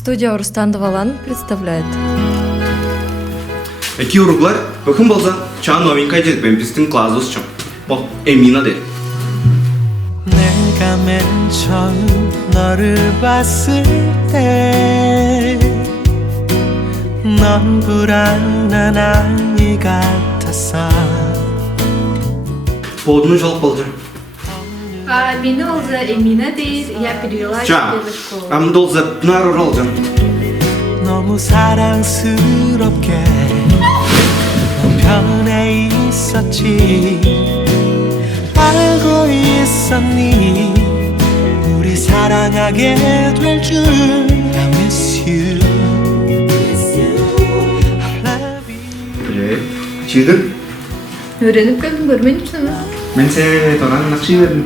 Студия Рустам Давалан представляет. Эти уруглар, bakın bolsa, çağ новенькая дед ben біздің классусчым. Бол, Эмина де. 내가 맨 처음 너를 봤을 때 넌 불안한 아이 같았어. Подну жол болды. Meni o'zi Emina deydi, я перевела 자, тебе в школу. амдолза пнару rolcam. 너무 사랑스럽게 넌 편해 있었지. 알고 있었니 우리 사랑하게 될 줄. I miss you. I love you. Çiğdin? Öğrenip geldim, görmedim seni. Ben seni toran nakşi verdim.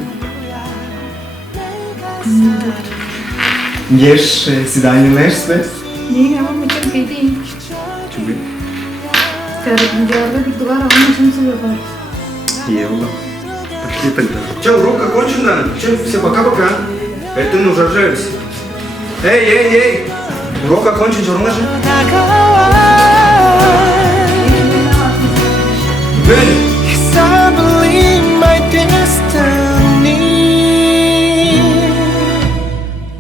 Ешь свиданиелер be. Niye ama mükemmel gideyim. Çünkü Скажем, bir duvar ama чем yapar. iyi oldu. Пошли тогда. Че, урок окончен? Че, все, пока-пока. Это мы уже рожаемся. Эй! Урок окончен, журнал же. Ben. Yes, I believe my destiny.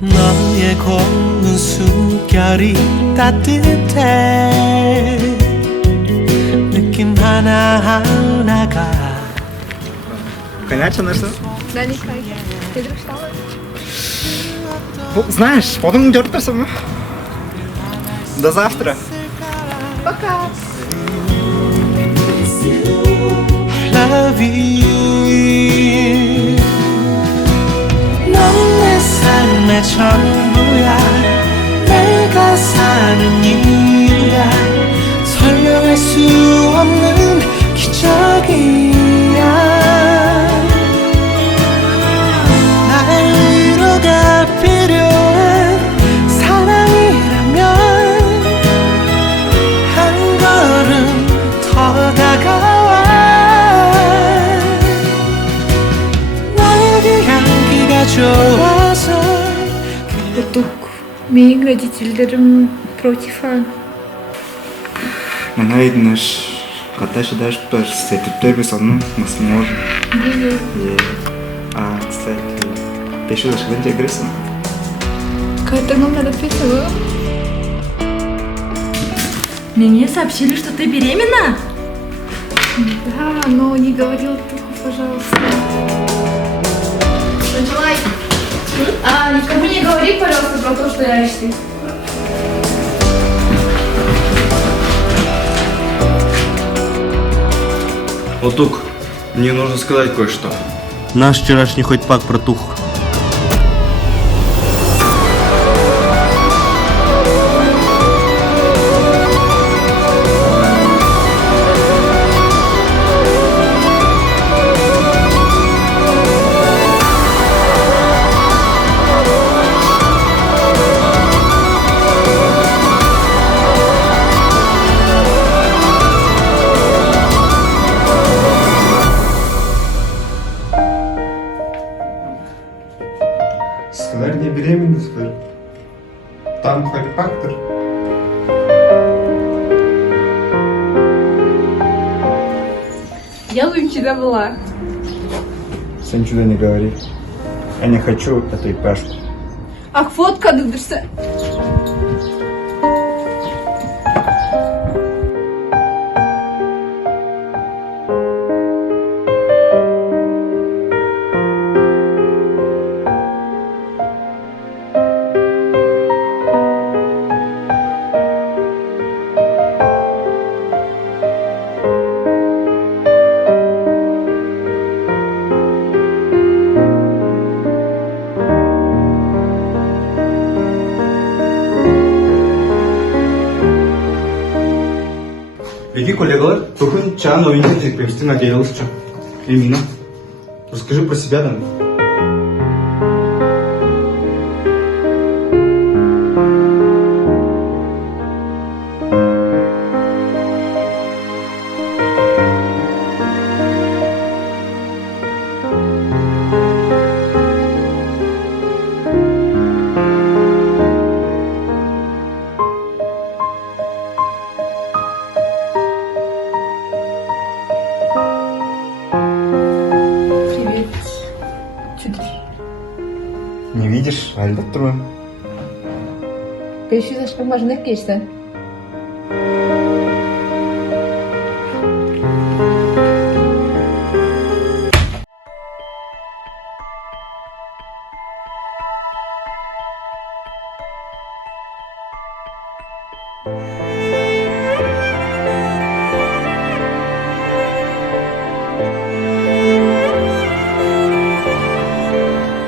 너의 고운 숨결이 따뜻해. 느낌 하나하나가. Конечно, что? Да, Николай. Ты вдруг встала? Знаешь, потом дёртся. До завтра. Пока. Love you. 넌 내 삶의 전부야. 내가 사는 이유야. 설명할 수 없는 기적이야. 나의 위로가 필요한 사랑이라면 한 걸음 더 다가와. 너에게 향기가 좋아서. Тук. Моим родителям против. Наиднеш. Когда считаешь, что с этой той сонным мы сможем. Кстати, ты еще даже где агрессивно? Как-то нам надо писать. Мне сообщили, что ты беременна? Да, но не говорил только, пожалуйста. Николай, никому не говори, пожалуйста, про то, что я ищу. Отук, мне нужно сказать кое-что. Наш вчерашний хоть пак протух. Сказали, не беременна, скажи. Там хоть фактор. Я лучше была. Все ничего не говори. Я не хочу эту ипашку. Ах, фотка дыдырса. Великий коллегалар, бүгін чаға новенький жекпемістің әдейілісі. Эмина, расскажи про себя, да? Айлап тұрмын. 500 ашқан машина кешті.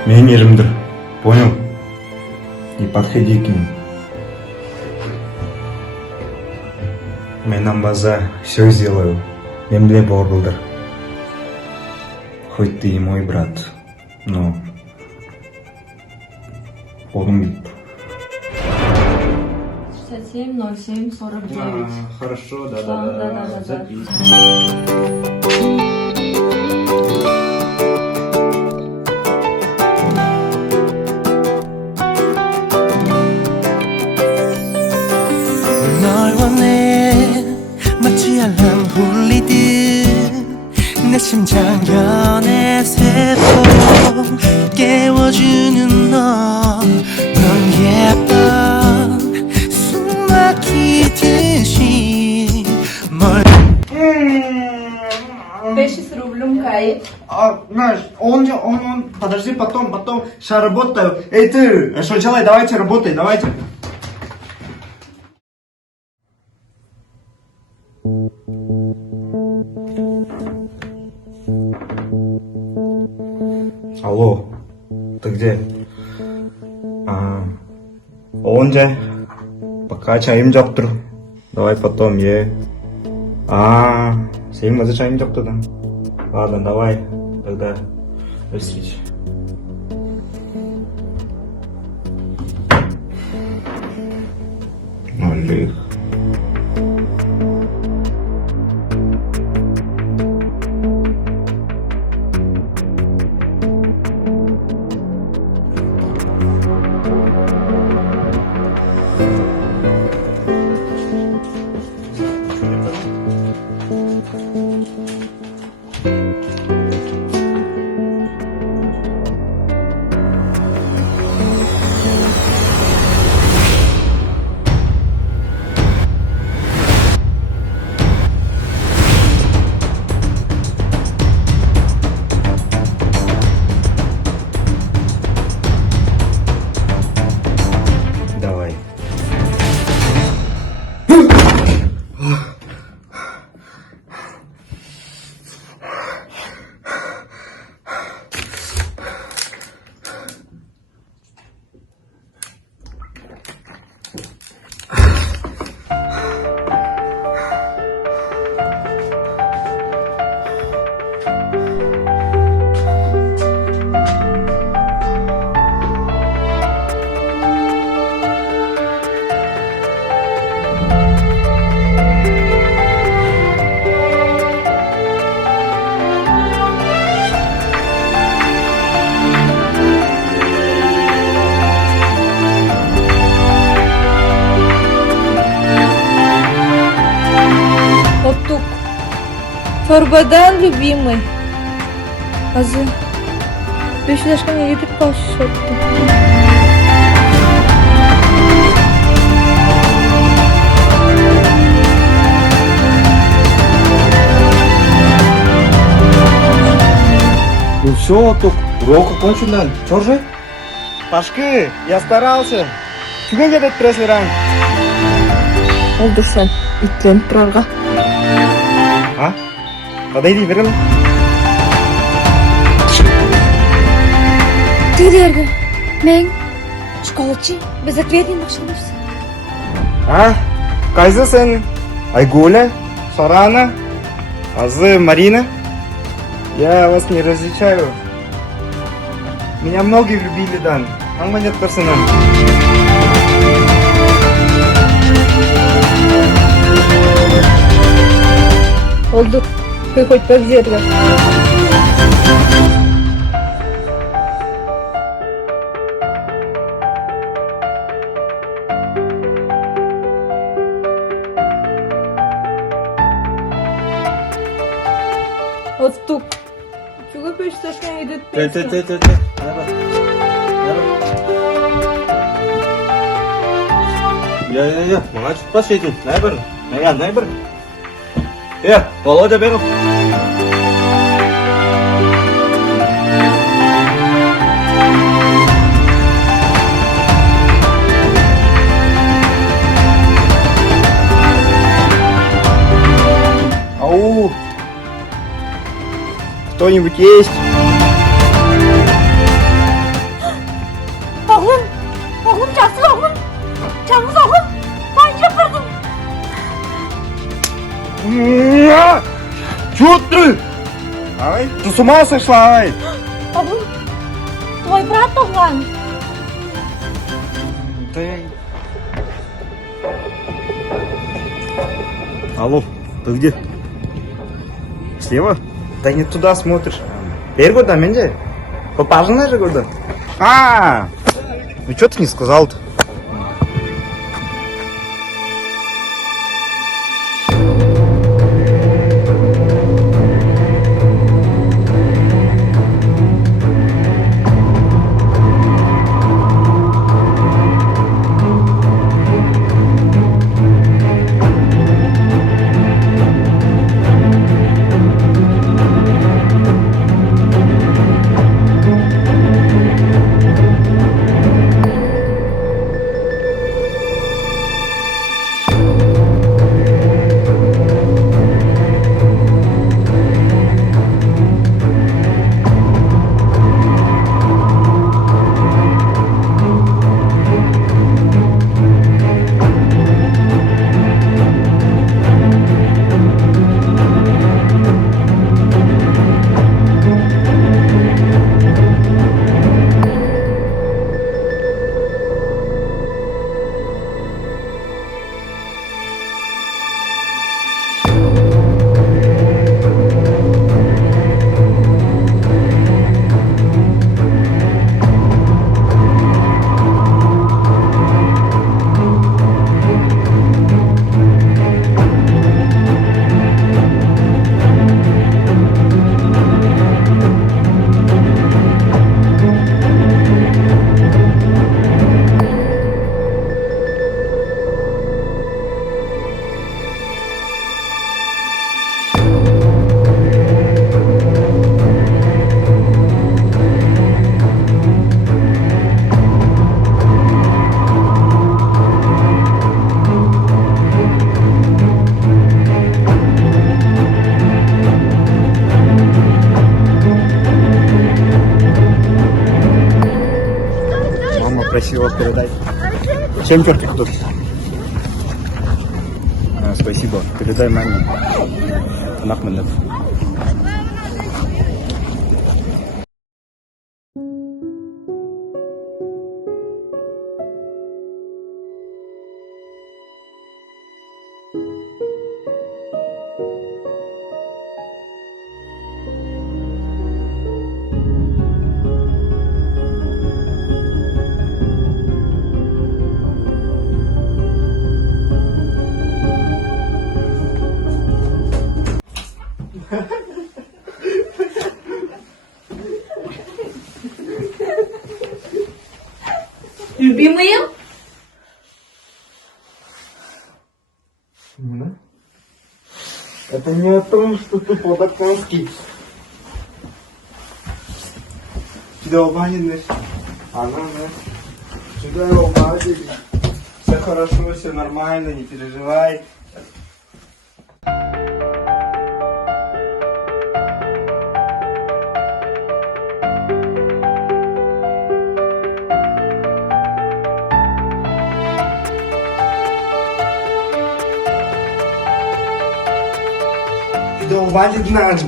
Мен елімдір. Понял? Не подходи к ним. Мен амбаза все сделаю. Мен біле борылдыр. Хоть ты и мой брат, но... Полный. 67, 07, 49. Хорошо, Да. 널 원해 마치 알람 울리듯 내 심장 연애 세포 깨워주는 넌 예뻐 숨 막히듯이 뭘 500 рублем кайт. Знаешь, он, подожди, потом, сейчас работаю. Эй, ты, Шульчалай, давайте работай, давайте. Алло, ты где? Он же, пока чайым жоқтыр. Давай потом, сенің маза чайым жоқты да. Ладно, давай, тогда до встречи. Олег. Давай. Оттук. Торбадан, любимый. Азы. 500 ашқан едік қалшы шотты. Ну все, тук, урок окончен. Чё же? Пашки, я старался. Кімге кетеді преслеран? Oldu sen. İtленіп тұрарға. Подойди, верім. Ты дерді. Мен школачы, безответный машинасы. Кайзы сен? Айгуля, Сарана, Азы, Марина. Я вас не различаю. Меня многие любили, Дан. Аңма нет персонал. Oldu. Хоть повзерга. Оттук. Чуга 500 ашқан едік. Я, молодец, посветил. Найбер, найбер. Володя, бегу. Ау! Кто-нибудь есть? Oğlum, oğlum cansız oğlum. Cansız oğlum. Ben yapardım. Чё ты? Ай, ты с ума сошла, ай? Oğlum, твой брат oğlan. Да я... Алло, ты где? Слева? Да не туда смотришь. Бери куда, менде? Попаженная же куда? А, ну что ты не сказал-то? Спасибо, передай. Чем чертик тут? Спасибо, передай маме. Нахманов. Любимые? Это не о том, что ты по-баткански. Сюда убанили. Она, сюда его убанили. Все хорошо, все нормально, не переживай. Сюда убанили надо.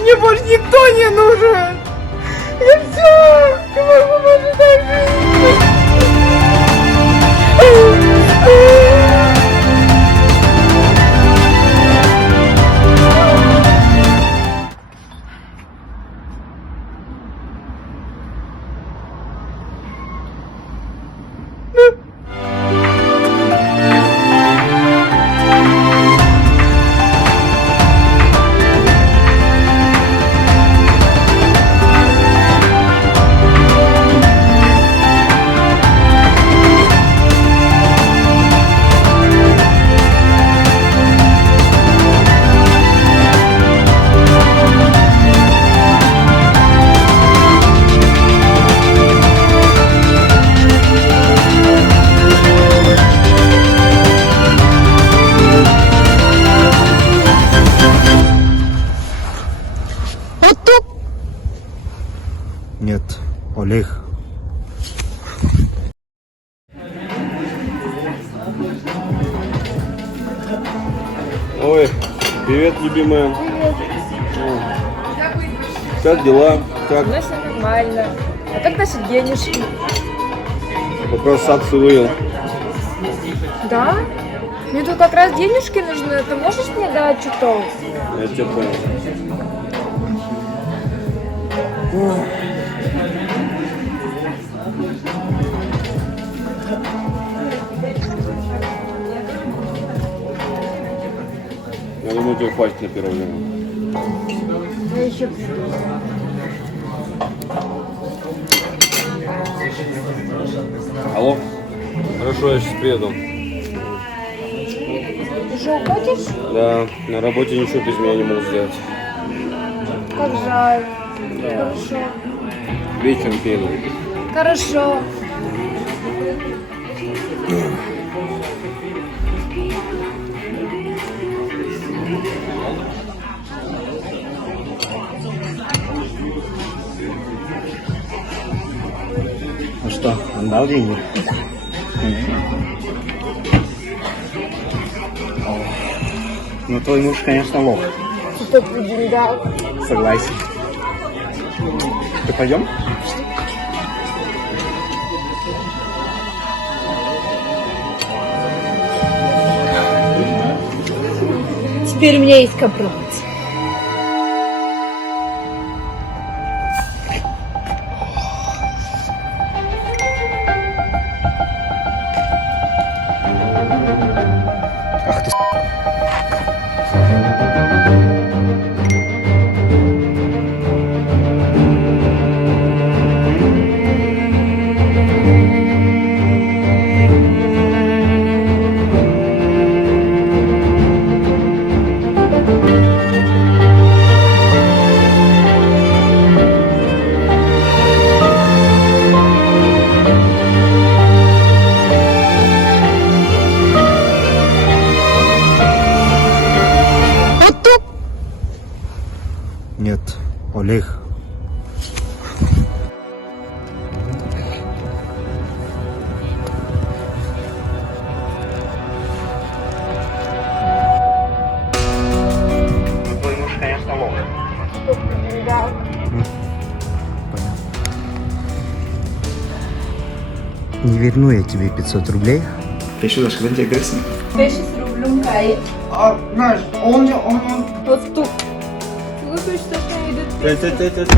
Мне больше никто не нужен! Я все! Не могу больше так жить! Нет, Олег. Ой, привет, любимая. Как дела? Как? У нас все нормально. А как наши денежки? Вопрос с акцию вывел. Да? Мне тут как раз денежки нужны. Ты можешь мне дать чуток? Я тебя понял. Я думаю, тебе хватит на первое время. Я еще Алло? Хорошо, я сейчас приеду. уже уходишь? Да, на работе ничего без меня не могу сделать. Как жаль. Хорошо. Вечером приеду. Хорошо. Ну что, он дал деньги? Ну, твой муж, конечно, лох. Кто тебе дал? Согласен. Ты пойдем? Теперь у меня есть компромат. Ах ты, нет, Олег. Твой муж, конечно, лох. Кто тебе дал? Не верну я тебе 500 рублей. Ты что, даже когда тебе грустно? Я сейчас рублю кай. А, знаешь, он... Вот тут. Слушай, что идет.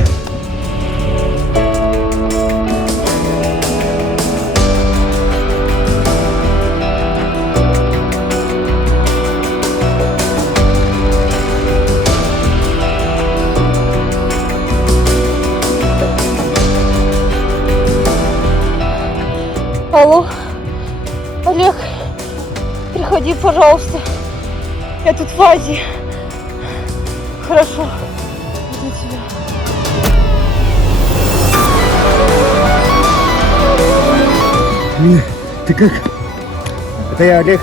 Алло, Олег, приходи, пожалуйста. Я тут в Азии. Хорошо. Жду тебя. Ты как? Это я, Олег.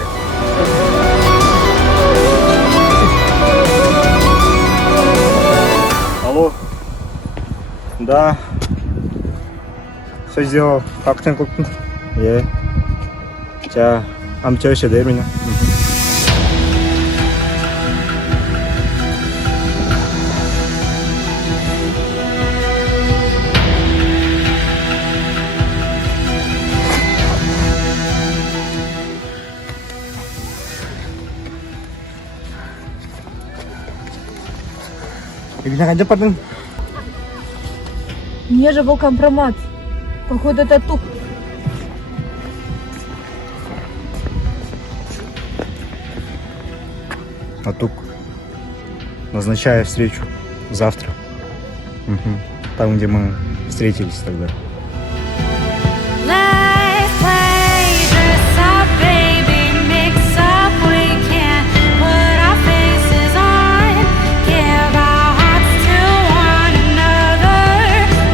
Алло. Да. Все сделал. Как ты купил? 자, 암철시 내면요. Bisa aja padahal. Мне же был компромат. Походу, это туп. Атук. Назначаю встречу завтра. Там, где мы встретились тогда. Let's play dress up, baby, mix up. We can put our faces on, give our hearts to one another,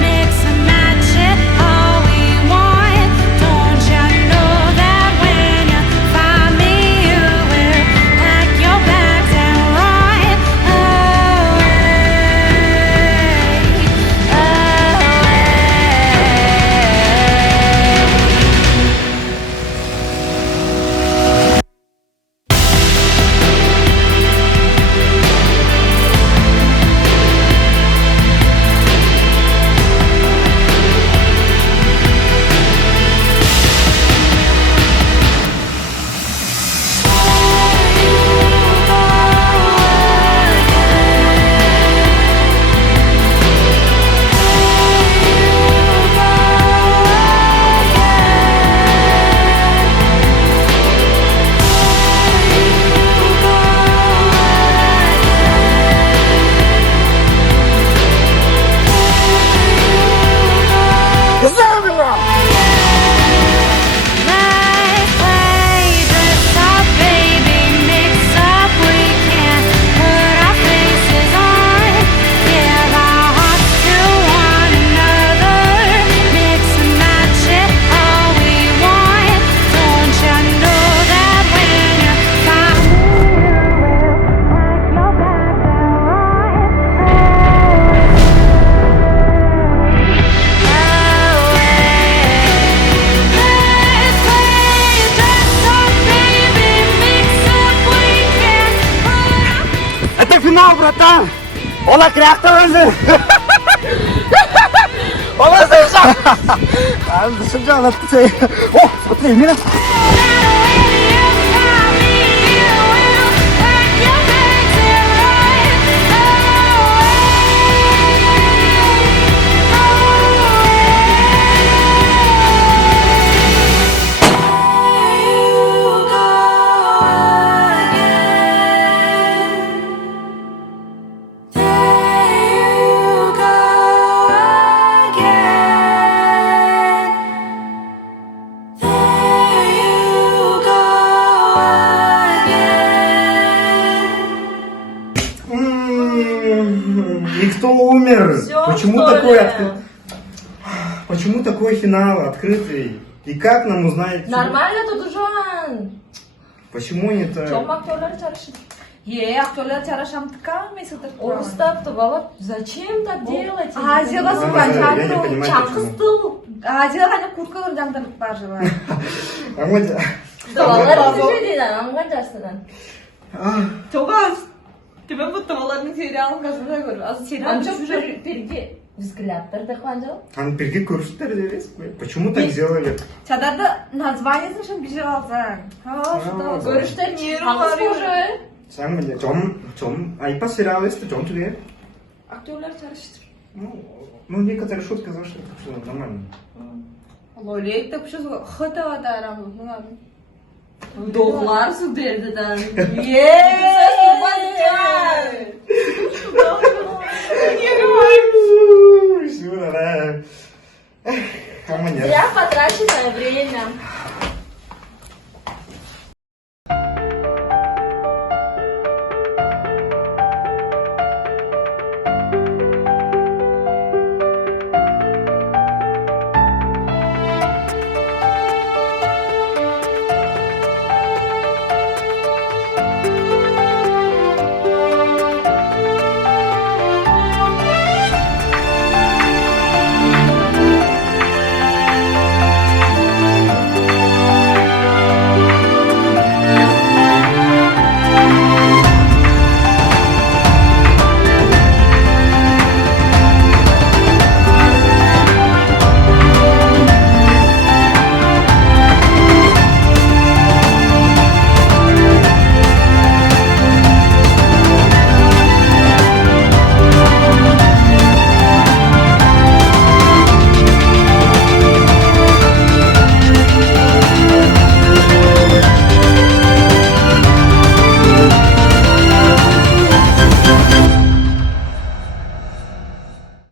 mix and match it all we want. Don't you know that when you find me, you will pack your bags and run away, away. Ола кряхтовый! Ола зашел! А, зашел, надо посмотреть. О, смотри, мира! И кто умер? Почему такой Почему такой финал открытый? И как нам узнать? Нормально тут уже. Почему не так? Чем актерлер чарашит? Актерлер чарашам тканмайсың Устап-то, Володь, зачем так делать? Азияға Я сыған не жану. понимаю, Чақыстыл. Азияға ғана курткалар жаңдырып бар жылы. А вот... Балалар түзу дейді, аңған жастыдан. Тоға тебе будто олардың сериалын қазір көріп. Аз сериал Анчок перге взгляд-тарды қуанжал. Аны бірге көрсеттер емес пе? Почему так сделали? Чадарды названиесін шын бежер алсаң. Көріштер қаңыз қожы. Сам мне, чем айпа сериал есть, чем тебе? Актерлер чарашит. Ну, некоторые шутки зашли, так что нормально. Лолек так що хата адарам. Доғлар су бердідан. Всё, да. А мне... Зря потраченное время.